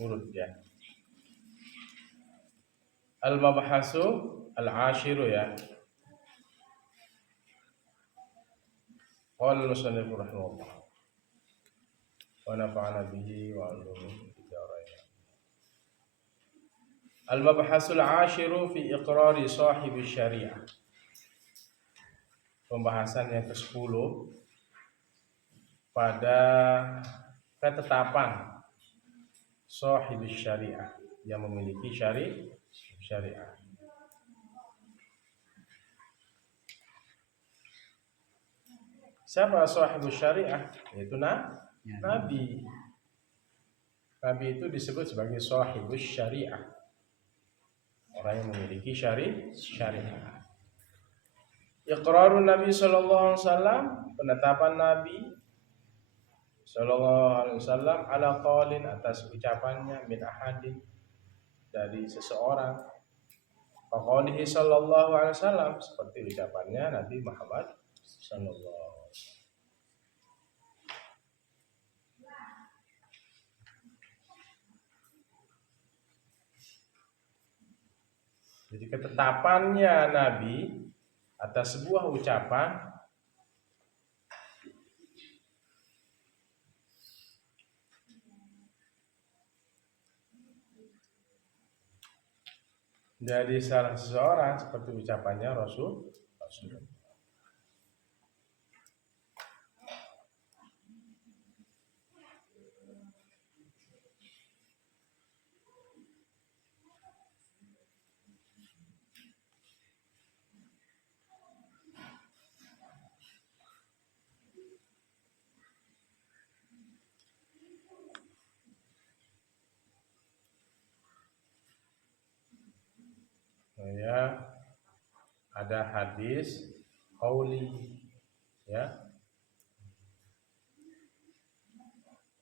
urut ya. Al-mabhasu al-ashiru ya. Qala al-musannif rahimahullah wa nafa'ana bihi wa ulumihi fid dharain. Al-mabhasul ashiru fi iqrari sahibi syariah. Pembahasan yang ke-10 pada ketetapan sahibi syariah, yang memiliki syariah. Siapa sahibi syariah? Yaitu Nabi. Nabi itu disebut sebagai sahibi syariah, orang yang memiliki syariah. Iqrarun Nabi sallallahu alaihi wasallam, penetapan Nabi sallallahu alaihi wasallam ala qaulin, atas ucapannya, min ahadin, dari seseorang. Qaulihi sallallahu alaihi wasallam, seperti ucapannya Nabi Muhammad sallallahu alaihi wasallam. Jadi ketetapannya Nabi atas sebuah ucapan dari salah seseorang, seperti ucapannya Rasulullah. Ya, ada hadis qauli ya,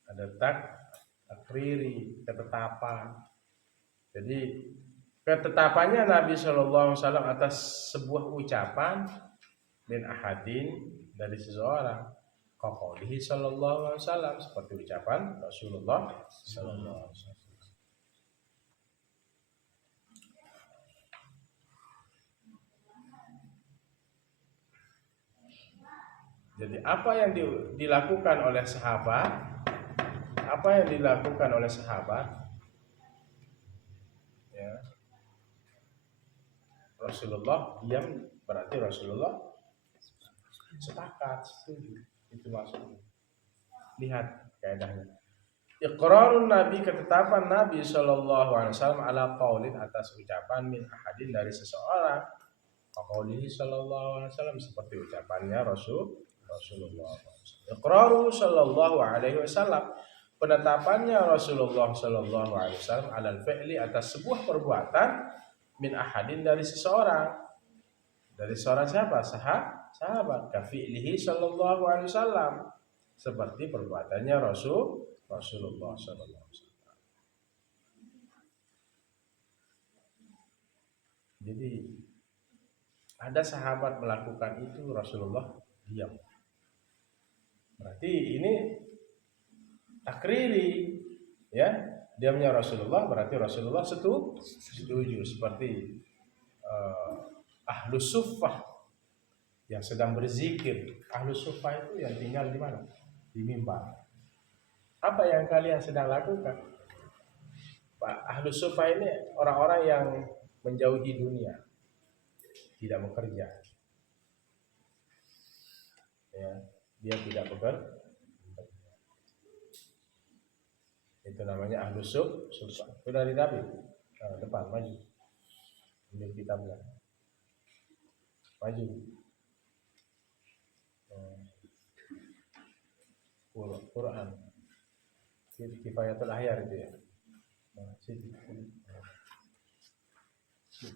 ada takriri, ketetapan. Jadi ketetapannya Nabi Shallallahu Alaihi Wasallam atas sebuah ucapan min ahadin, dari seseorang, qaulihi Shallallahu Alaihi Wasallam, seperti ucapan Rasulullah Shallallahu Alaihi Wasallam. Jadi apa yang dilakukan oleh sahabat, ya, Rasulullah diam, berarti Rasulullah sepakat, setuju. Itu maksudnya. Lihat kaidahnya. Iqrarun Nabi, ketetapan Nabi sallallahu alaihi wasallam ala qaulin, atas ucapan, min ahadin, dari seseorang. Qaulihi sallallahu alaihi wasallam, seperti ucapannya Rasulullah. Iqraru sallallahu alaihi wasallam, penetapannya Rasulullah sallallahu alaihi wasallam alal fi'li, atas sebuah perbuatan, min ahadin, dari seseorang. Dari seorang siapa? Sahabat. Ka fi'lihi sallallahu alaihi wasallam, seperti perbuatannya Rasulullah sallallahu alaihi wasallam. Jadi ada sahabat melakukan itu, Rasulullah diam. Berarti ini takriri, ya, diamnya Rasulullah berarti Rasulullah setuju. Seperti ahlus suffah yang sedang berzikir. Ahlus suffah itu yang tinggal di mana? Di mimbar. Apa yang kalian sedang lakukan? Pak, ahlus suffah ini orang-orang yang menjauhi dunia, tidak bekerja. Ya, dia tidak bekerja. Itu namanya ahlus suffah. Sudah di Nabi. Depan, maju. Ambil kitabnya. Maju. Quran. Kifayatul Ahyar itu ya.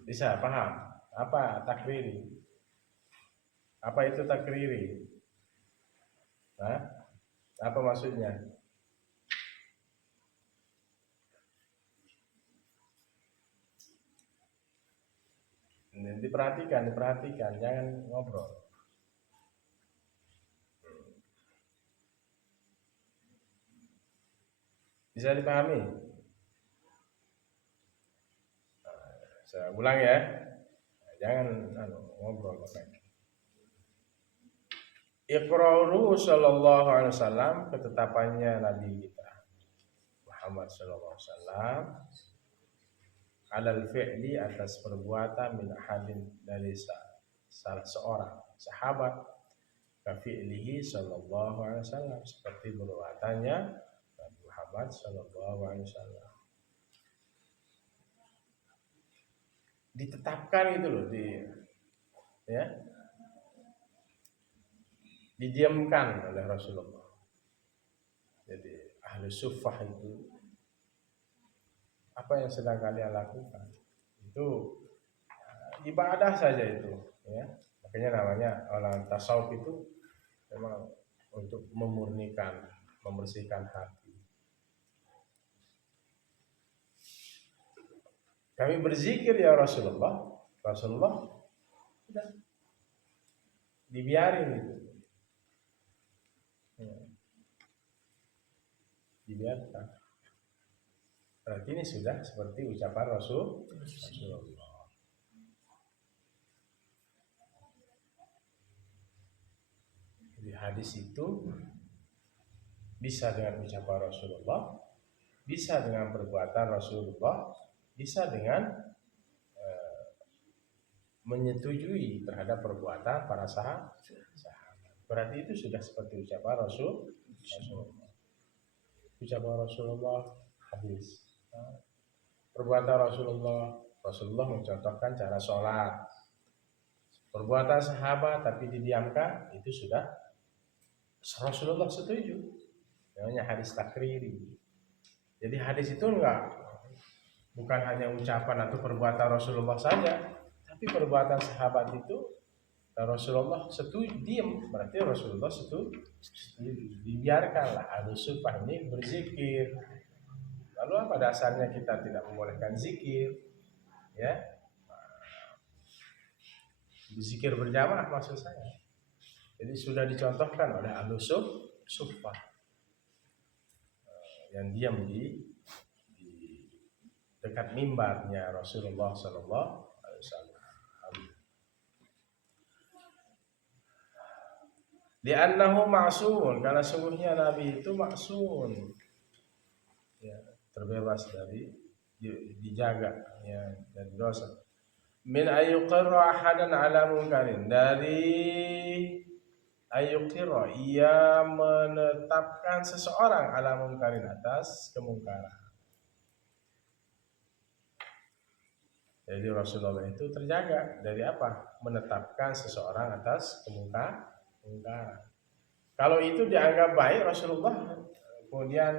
Bisa paham? Apa takriri? Apa itu takriri? Apa maksudnya? Diperhatikan, jangan ngobrol. Bisa dipahami? Saya ulang ya. Jangan ngobrol makanya. Iqraruhu sallallahu alaihi wasallam, ketetapannya Nabi kita Muhammad sallallahu alaihi wasallam alal fi'li, atas perbuatan min ahadin, dari salah seorang sahabat, ka fi'lihi sallallahu alaihi wasallam, seperti perbuatannya Nabi Muhammad sallallahu alaihi wasallam. Ditetapkan itu loh, didiamkan oleh Rasulullah. Jadi ahli suffah itu apa yang sedang kalian lakukan itu ibadah saja itu, ya. Makanya namanya orang tasawuf itu memang untuk memurnikan, membersihkan hati. Kami berzikir ya Rasulullah udah dibiarin itu, dibiarkan. Berarti ini sudah seperti ucapan Rasulullah. Di hadis itu bisa dengan ucapan Rasulullah, bisa dengan perbuatan Rasulullah, bisa dengan menyetujui terhadap perbuatan para sahabat. Berarti itu sudah seperti ucapan Rasulullah. Ucapan Rasulullah hadis. Perbuatan Rasulullah mencontohkan cara sholat. Perbuatan sahabat tapi didiamkan, itu sudah Rasulullah setuju. Namanya hadis takriri. Jadi hadis itu bukan hanya ucapan atau perbuatan Rasulullah saja, tapi perbuatan sahabat itu Rasulullah setuju, diam, berarti Rasulullah setuju. Dibiarkanlah ahlu suffah ini berzikir. Lalu apa dasarnya kita tidak membolehkan zikir? Ya, zikir berjamaah maksud saya. Jadi sudah dicontohkan oleh ahlu suffah yang diam di dekat mimbarnya Rasulullah sallallahu alaihi wasallam. Li'annahu ma'sumun, karena sungguhnya Nabi itu ma'sum, ya, terbebas dari, dijaga, ya, dari dosa. Min ayyuqirra ahadan ala munkarin, dari ayyuqirra, ia menetapkan seseorang ala munkarin, atas kemungkaran. Jadi Rasulullah itu terjaga dari apa? Menetapkan seseorang atas kemungkaran. Kalau itu dianggap baik Rasulullah, kemudian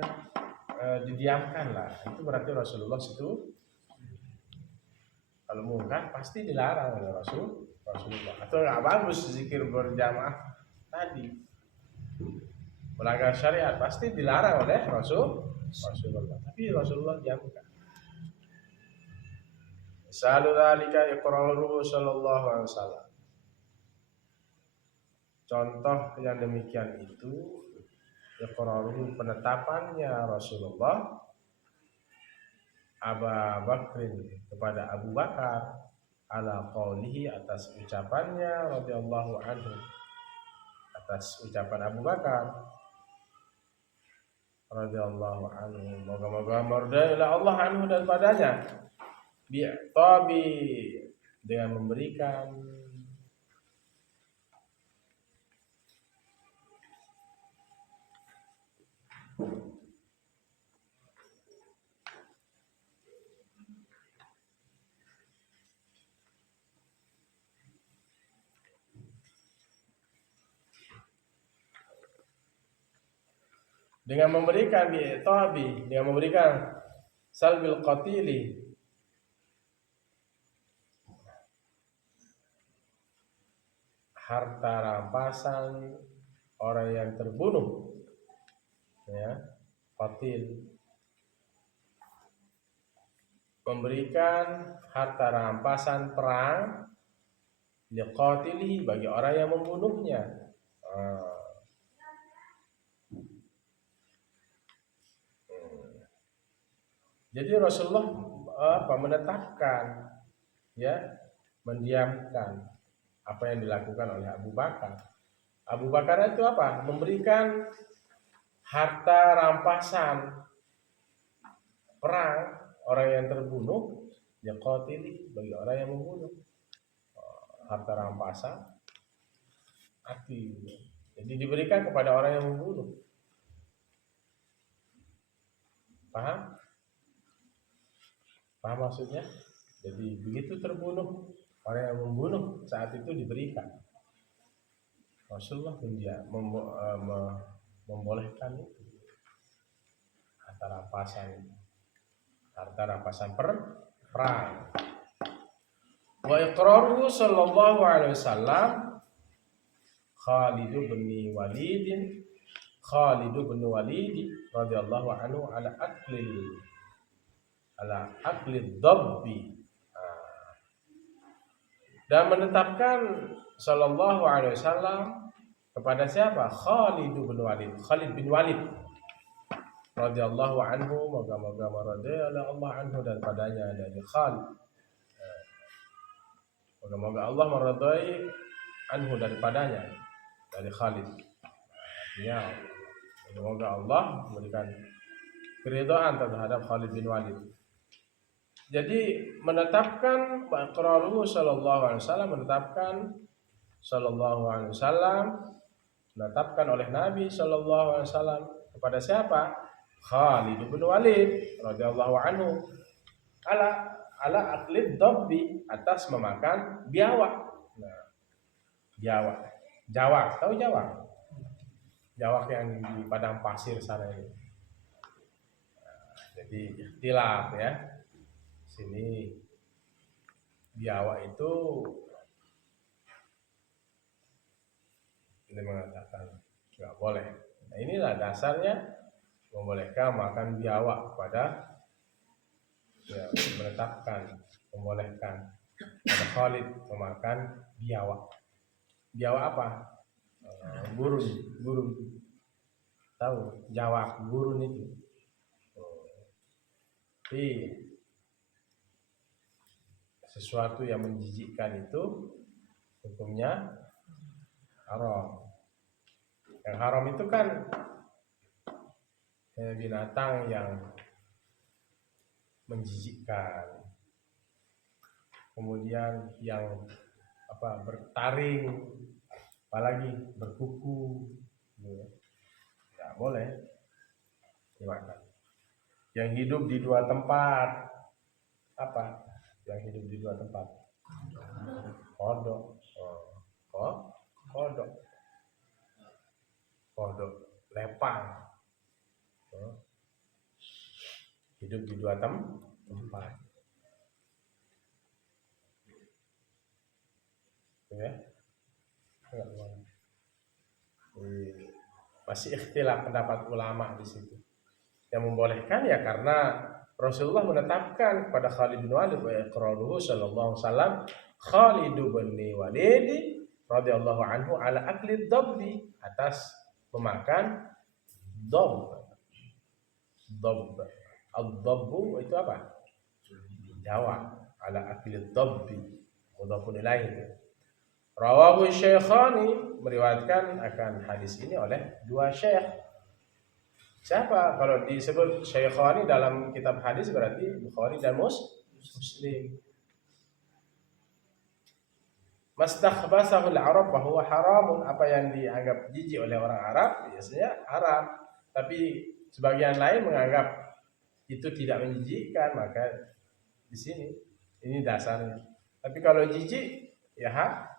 didiamkan lah, itu berarti Rasulullah itu kalau mungkar pasti dilarang oleh Rasulullah. Atau nggak bagus zikir berjamaah tadi, melanggar syariat, pasti dilarang oleh Rasulullah. Tapi Rasulullah diamkan. Saludalika iqraruhu sallallahu alaihi wasallam. Contoh yang demikian itu iqraruhu, penetapannya Rasulullah Abu Bakrin, kepada Abu Bakar, ala qaulihi, atas ucapannya radhiyallahu anhu, atas ucapan Abu Bakar radhiyallahu anhu, moga-moga merdeka Allah anhu dan padanya, bi'tabi, dengan memberikan bi'tabi, dengan memberikan salbil qatili, harta rampasan orang yang terbunuh, ya, qatil, memberikan harta rampasan perang liqatilihi, bagi orang yang membunuhnya. Jadi Rasulullah menetapkan ya mendiamkan apa yang dilakukan oleh Abu Bakar. Abu Bakar itu apa? Memberikan harta rampasan perang orang yang terbunuh, ya qatili bagi orang yang membunuh. Harta rampasan aktif. Jadi diberikan kepada orang yang membunuh. Paham? Paham maksudnya? Jadi begitu terbunuh orang yang membunuh saat itu diberikan. Rasulullah pun dia membolehkan itu. Harta rampasan perang. Wa iqraruhu sallallahu alaihi wasallam Khalid bin Walid radhiyallahu anhu ala aklid dabbi, dan menetapkan sallallahu alaihi wasallam kepada siapa? Khalid bin Walid radhiyallahu anhu, moga-moga radhiyallahu Allah anhu dan padanya dari Khalid. Moga-moga Allah meridai anhu daripadanya, dari Khalid. Ya, semoga Allah memberikan keridhaan terhadap Khalid bin Walid. Jadi menetapkan Rasulullah sallallahu alaihi wasallam menetapkan oleh Nabi sallallahu alaihi wasallam kepada siapa? Khalid bin Walid radhiyallahu anhu ala aklid dabbi, atas memakan biawak. Nah, jawak, tahu jawak? Jawak yang di padang pasir sana ini. Jadi ikhtilaf ya. Sini biawak itu ini mengatakan nggak boleh. Nah, inilah dasarnya membolehkan makan biawak pada membolehkan pada Khalid memakan biawak. Biawak apa? Gurun. Tahu jawak gurun itu. Jadi sesuatu yang menjijikkan itu hukumnya haram. Yang haram itu kan binatang yang menjijikkan, kemudian yang bertaring, apalagi berkuku, tidak boleh dimakan. Yang hidup di dua tempat, apa? Yang hidup di dua tempat? Kodok. Kodok, lepang. Hidup di dua tempat. Ya. Masih ikhtilaf pendapat ulama di situ. Yang membolehkan ya karena Rasulullah menetapkan kepada Khalid bin Walid wa iqraruhu sallallahu alaihi wasallam Khalid bin Walid radhiyallahu anhu ala akli dabbi, atas memakan dab. Ad-dabbu itu apa? Jawab. Ala akli dabbi mudhafun ilaih. Rawahu Syekhani, meriwayatkan akan hadis ini oleh dua syekh. Siapa? Kalau disebut Syekhani dalam kitab hadis berarti Bukhari dan Muslim. Mastakhbasahu al-Arab bahwa haramun, apa yang dianggap jijik oleh orang Arab biasanya haram. Tapi sebagian lain menganggap itu tidak menjijikkan, maka di sini ini dasarnya. Tapi kalau jijik ya haram.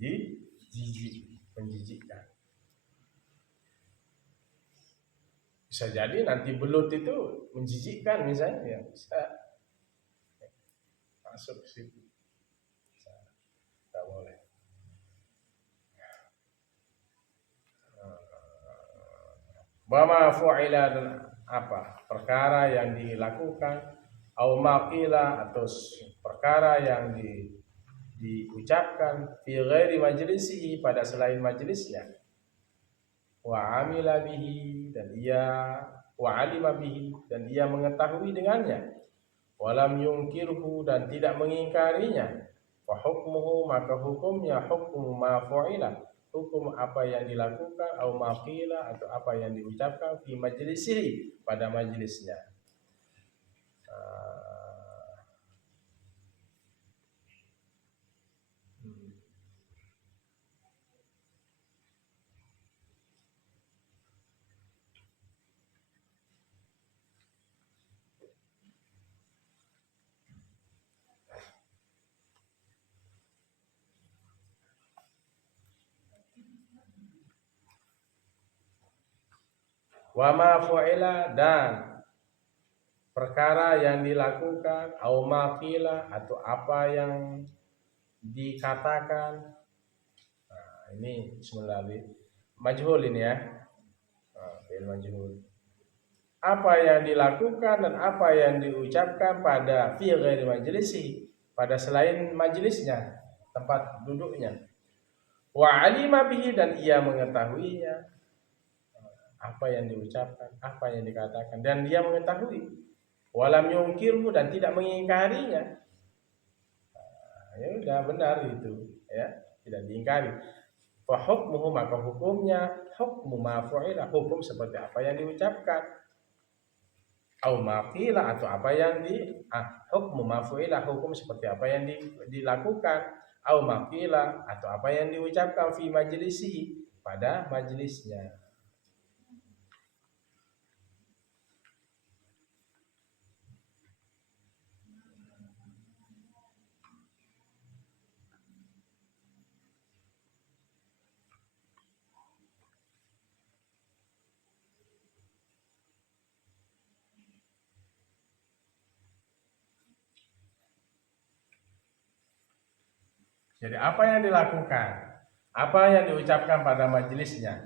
Jijik, menjijikkan. Bisa jadi nanti belut itu menjijikkan misalnya, ya bisa masuk ke situ. Tidak boleh. Bama fu'ila, dan apa perkara yang dilakukan, au maqila, atau perkara yang diucapkan fi ghairi majlisihi, pada selain majlisnya, wa amila bihi, dan ia wa alima bihi, dan ia mengetahui dengannya, walam yungkirhu dan tidak mengingkarinya, fa hukmuhu maka hukumnya hukmu ma fu'ila, hukum apa yang dilakukan, au ma qila atau apa yang diucapkan, fi majlisihi pada majlisnya. Wa ma fu'ila dan perkara yang dilakukan, au ma qila atau apa yang dikatakan. Nah, ini bismillah majhul ini ya. Fi'il majhul. Apa yang dilakukan dan apa yang diucapkan pada fi ghairi majlisi, pada selain majlisnya, tempat duduknya. Wa alima bihi dan ia mengetahuinya, apa yang diucapkan, apa yang dikatakan, dan dia mengetahui. Walam yungkirhu dan tidak mengingkarinya. Ya udah benar itu, ya, tidak diingkari. Fa hukmuhu maka hukumnya hukmu ma fu'ila, hukum seperti apa yang diucapkan. Au ma qila atau apa yang hukmu ma fu'ila, hukum seperti apa yang dilakukan. Au ma qila atau apa yang diucapkan fi majlisi pada majlisnya. Jadi apa yang dilakukan, apa yang diucapkan pada majelisnya,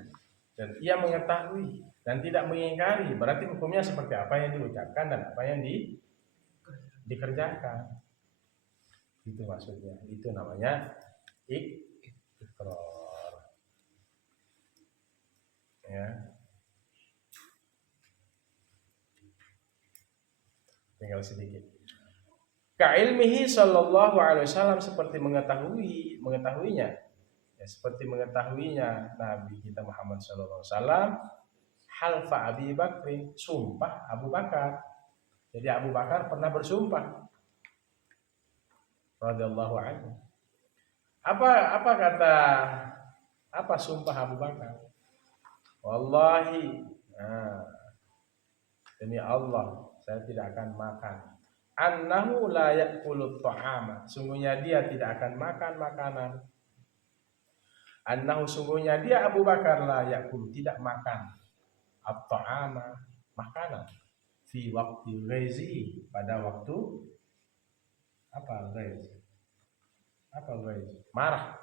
dan ia mengetahui dan tidak mengingkari, berarti hukumnya seperti apa yang diucapkan dan apa yang dikerjakan. Itu maksudnya. Itu namanya ikrar. Ya. Tinggal sedikit. Ka'ilmihi sallallahu alaihi wasallam, seperti mengetahuinya. Ya, seperti mengetahuinya Nabi kita Muhammad sallallahu alaihi wasallam halfa Abi Bakrin, sumpah Abu Bakar. Jadi Abu Bakar pernah bersumpah radhiyallahu anhu. Apa sumpah Abu Bakar? Wallahi, demi Allah saya tidak akan makan. Annahu la ya'kulut ta'ama, sungguhnya dia tidak akan makan makanan. Annahu, sungguhnya dia Abu Bakar la ya'kul, tidak makan at-ta'ama, makanan, fi waqti ghaizi, pada waktu apa ghaiz? Apa ghaiz? Marah,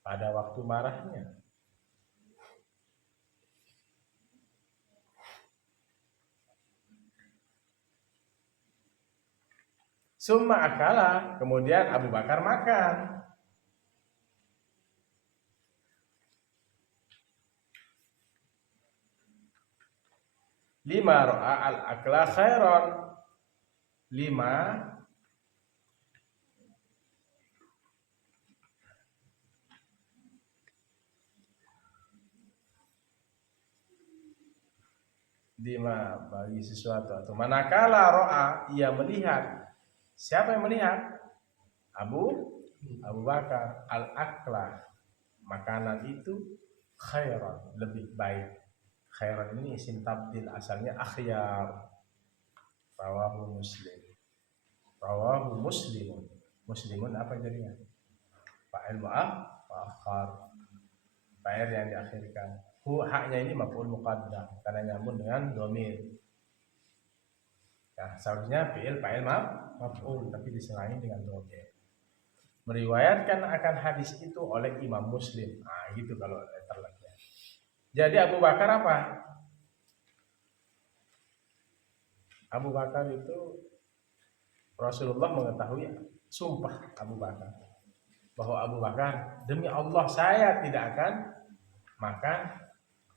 pada waktu marahnya. Summa akala, kemudian Abu Bakar makan. Lima ro'a al-akla khairan, lima bagi sesuatu, atau manakala ro'a, ia melihat. Siapa yang melihat? Abu Bakar al-akla, makanan itu khairan, lebih baik. Khairan ini isim tabdil, asalnya akhyar. Rawahu muslimun. Muslimun apa jadinya? Fa'il mu'akhkhar, fa'il yang diakhirkan. Haknya ini maf'ul muqaddam karena nyambung dengan dhamir. Nah, seharusnya fi'il fa'il maf'ul, tapi diselangi dengan dhamir. Meriwayatkan akan hadis itu oleh Imam Muslim. Nah, gitu kalau letternya. Jadi Abu Bakar apa? Abu Bakar itu Rasulullah mengetahui sumpah Abu Bakar, bahwa Abu Bakar, demi Allah saya tidak akan makan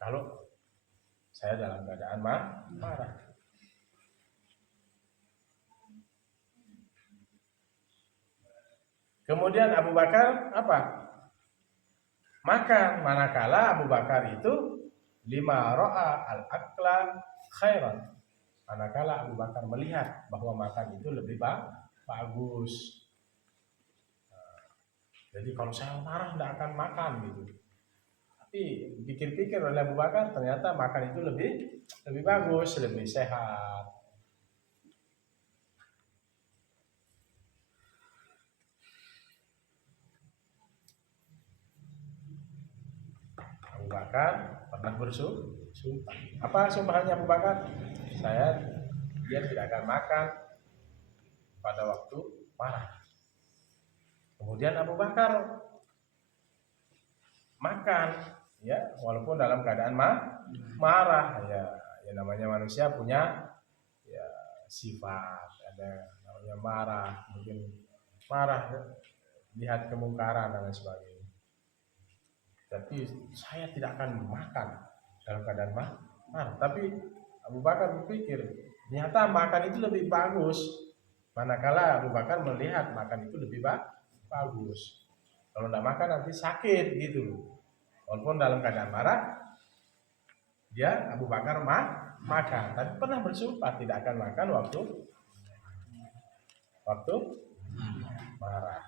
kalau saya dalam keadaan marah. Kemudian Abu Bakar apa? Makan. Manakala Abu Bakar itu lima ro'a al-akla khairan. Manakala Abu Bakar melihat bahwa makan itu lebih bagus. Jadi kalau saya marah tidak akan makan gitu. Tapi pikir-pikir oleh Abu Bakar ternyata makan itu lebih bagus, lebih sehat. Abu Bakar pernah bersumpah. Apa sumpahnya Abu Bakar? Dia tidak akan makan pada waktu marah. Kemudian Abu Bakar makan, ya, walaupun dalam keadaan marah, ya namanya manusia punya ya sifat, ada namanya marah, mungkin marah ya, lihat kemungkaran dan lain sebagainya. Tapi saya tidak akan makan dalam keadaan marah. Tapi Abu Bakar berpikir, ternyata makan itu lebih bagus. Manakala Abu Bakar melihat makan itu lebih bagus. Kalau tidak makan nanti sakit gitu. Walaupun dalam keadaan marah, dia Abu Bakar makan. Tapi pernah bersumpah tidak akan makan waktu marah.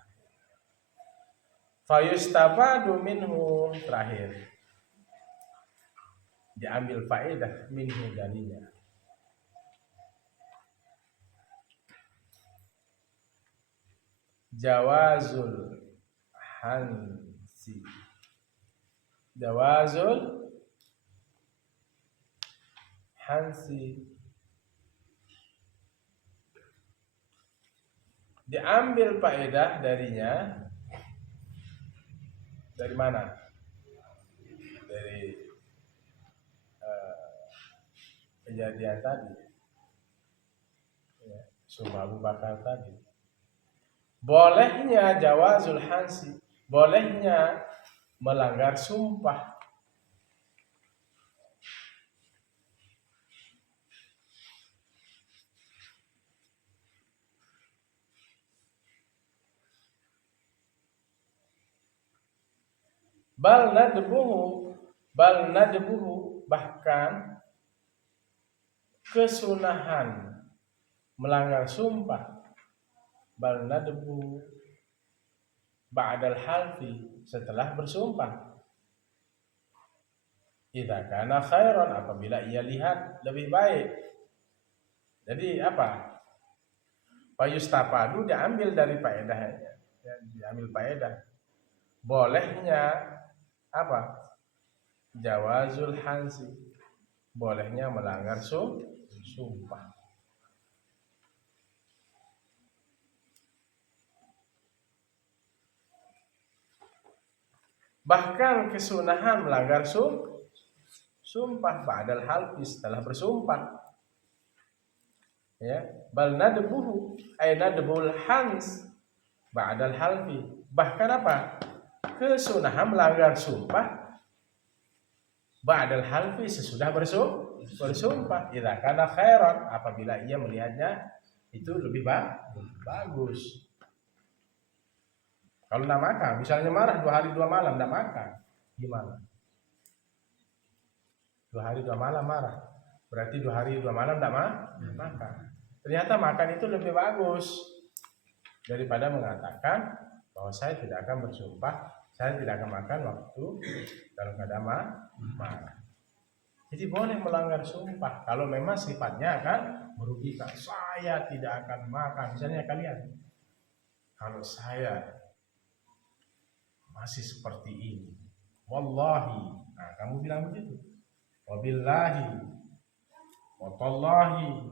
Fayustabadu minhu, terakhir diambil faedah minhu darinya. Jawazul hansi diambil faedah darinya. Dari mana? Dari kejadian tadi, ya, sumpah Abu Bakar tadi. Bolehnya jawazul hansi, bolehnya melanggar sumpah. Bal nadbuhu, bahkan kesunahan melanggar sumpah. Bal nadbuhu ba'dal halfi, setelah bersumpah. Idza kana khairan, apabila ia lihat lebih baik. Jadi apa? Fayustafadu diambil dari faedahnya, diambil faedah. Bolehnya apa? Jawazul hansi, bolehnya melanggar sumpah. Bahkan kesunahan melanggar sumpah ba'dal halfi, setelah bersumpah. Ya, bal nadbuhu ay nadbul hans ba'dal halfi. Bahkan apa? Kesunahan melanggar sumpah ba'dal halfi, sesudah bersumpah. Idza kana khairan, apabila ia melihatnya itu lebih bagus. Kalau tidak makan, misalnya marah 2 hari 2 malam tidak makan, gimana? 2 hari 2 malam marah, berarti 2 hari 2 malam tidak makan. Ternyata makan itu lebih bagus daripada mengatakan bahwa saya tidak akan bersumpah, saya tidak akan makan waktu dalam keadaan marah. Jadi boleh melanggar sumpah kalau memang sifatnya akan merugikan. Saya tidak akan makan, misalnya kalian, kalau saya masih seperti ini, wallahi, nah kamu bilang begitu, wabillahi, watallahi,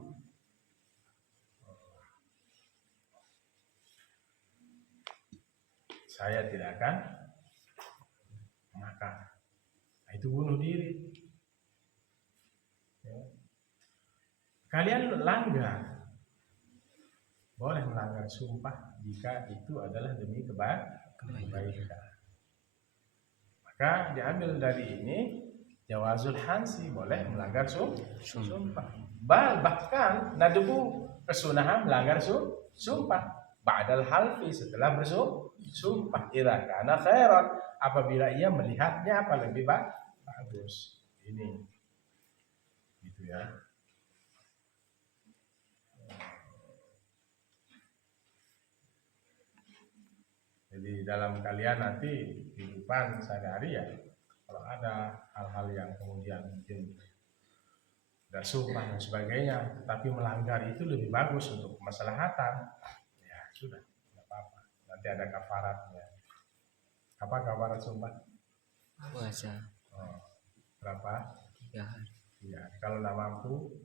saya tidak akan makan. Nah, itu bunuh diri. Ya. Kalian langgar, boleh melanggar sumpah jika itu adalah demi kebaikan. Maka diambil dari ini jawazul hansi, boleh melanggar sumpah. Bahkan nadbu, kesunahan melanggar sumpah. ba'dal halfi, setelah bersumpah. Idza kana khairan, apabila ia melihatnya apa lebih bagus. Ini gitu ya. Jadi dalam kalian nanti kehidupan sehari-hari ya, kalau ada hal-hal yang kemudian mungkin dan sumpah dan sebagainya, tapi melanggar itu lebih bagus untuk kemaslahatan, ya sudah, tidak apa-apa. Nanti ada kafaratnya. Apa kafarat sumpah? Puasa. Oh, berapa? 3 hari. Ya, kalau tidak mampu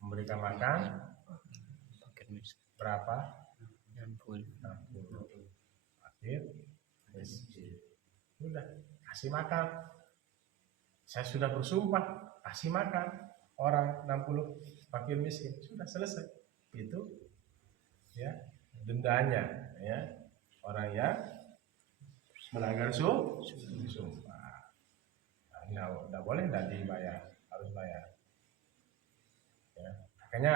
memberikan makan, berapa? 60. Akhir miskin. Sudah, kasih makan. Saya sudah bersumpah, kasih makan. Orang 60 fakir miskin, sudah selesai. Itu ya dendanya ya orang yang melanggar sumpah. Nggak boleh, nggak dibayar, harus bayar. Ya. Makanya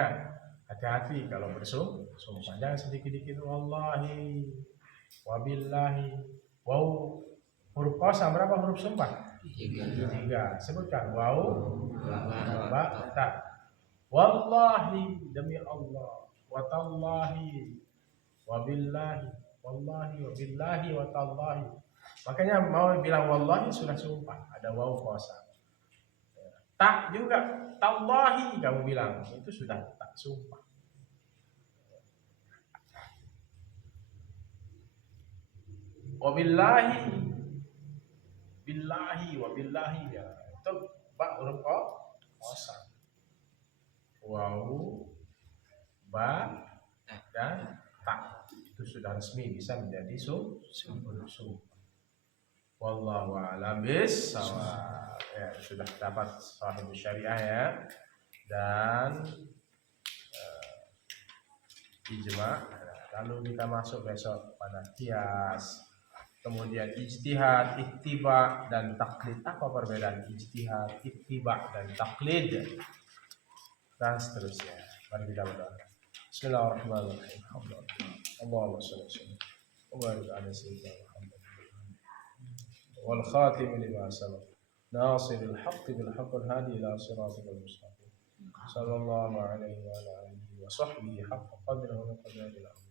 hati-hati kalau bersumpah, jangan sedikit-dikit wallahi, wabillahi, wow. Huruf qasam berapa huruf sumpah? 3. Sebutkan wow, ba, ta. Wallahi, demi Allah, watallahi, wabillahi, wallahi, wabillahi, watallahi. Makanya mau bilang wallahi sudah sumpah, ada waw qasam. Tak juga, tallahi kamu bilang, itu sudah tak sumpah. Wabillahi, billahi, wabillahi, ya itu ba huruf qasam. Waw, ba, dan tak, itu sudah resmi bisa menjadi sumpah. Wallahu a'lam bissawab. Ya, sudah dapat sahih syariah ya, dan ijma. Lalu kita masuk besok pada qiyas, kemudian ijtihad, ittiba, dan taklid. Apa perbedaan ijtihad, ittiba, dan taklid, dan seterusnya. Mari kita berdoa. Bismillahirrahmanirrahim. Allahumma shalli wa barik ala sayyidina Muhammad wal khatim lima sabaq nasiril haqqi bil haqqil hadi ila siratal mustaqim. Sallallahu alaihi wa ala alihi wa sahbihi haqqa qadrihi wa miqdaril azim.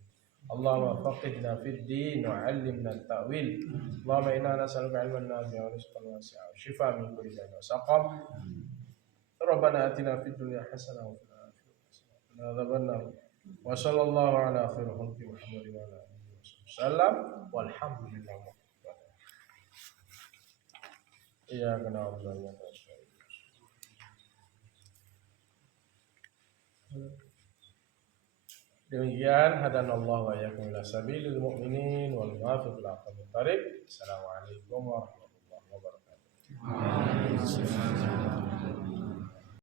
Allahumma faqihna fid din wa 'allimna at-ta'wil. Allahumma inna nas'aluka 'ilman nafi'an wa rizqan wasi'an wa shifaa min kulli da'in wa saqam. Rabbana atina fid dunya hasanah wa fil akhirati hasanah wa qina adzabannar. Wa sallallahu ala khairi khalqi Muhammad wa ala alihi wasallam walhamdulillah. Iya kena Allah. Demikian hadanallahu wa iyyakum ila sabilil mu'minin wal muwaffiq ila aqwamit thariq. Assalamualaikum warahmatullahi wabarakatuh.